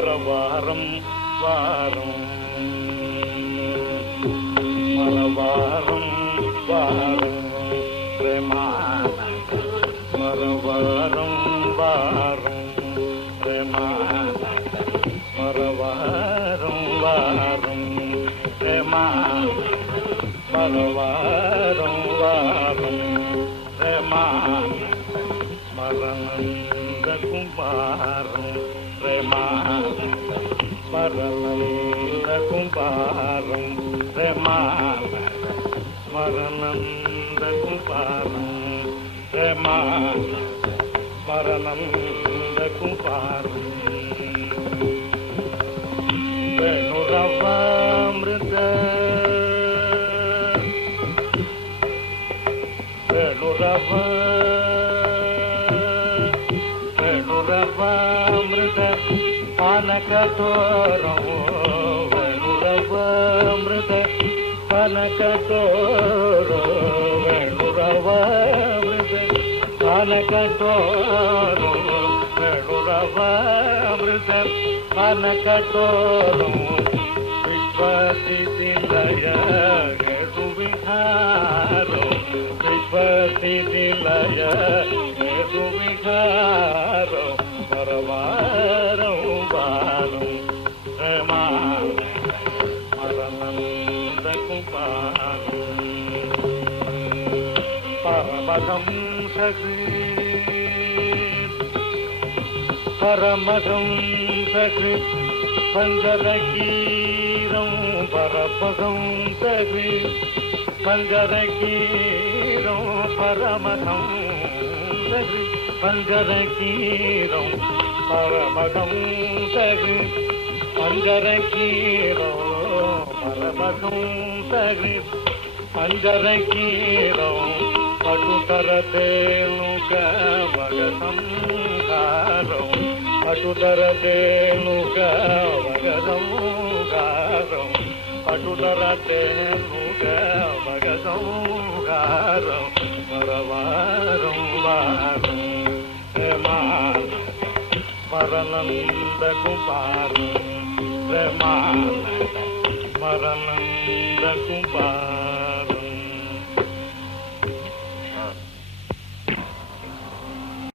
மரவாரம் வாரம் மரவாரம் வாரம் பிரேமானந்த மரவாரம் வாரம் பிரேமானந்த மரவாரம் வாரம் பிரேமானந்த மரவாரம் வாரம் பிரேமானந்த மரணந்த குமாரம் பிரேமானந்த மரணந்த குமாரம் பிரேமானந்த மரணந்த குமாரம் பிரேமானந்த மரணந்த குமாரம் வேணுரவாமிருத வேணுரவாமிருத பானகதோரம் வேணுரவாமிருத பானகதோரம் வேணுரவாமிருத பானகதோரம் வேணுரவாமிருத பானகதோரம் விஸ்வசிதிலய கேதுவிகாரம் விஸ்வசிதிலய கேதுவிகாரம் மரவாரம் வாரம் மரணந்த குமாரம் பரமஹம்சகிருத் பஞ்சரகீரம் பரமஹம்சகிருத் பஞ்சரகீரம் பரமஹம்சகிருத் பஞ்சரகீரம் பரமஹம்சகிருத் பஞ்சரகீரம் பரமஹம்சகிருத் பஞ்சரகீரம் பட்டுதரதேனுக மகசம்ஹாரம் பட்டுதரதேனுக மகசம்ஹாரம் பட்டுதரதேனுக மகசம்ஹாரம் மரவாரம் வாரம் மரணந்த குமாரம் மரணந்த குமாரம்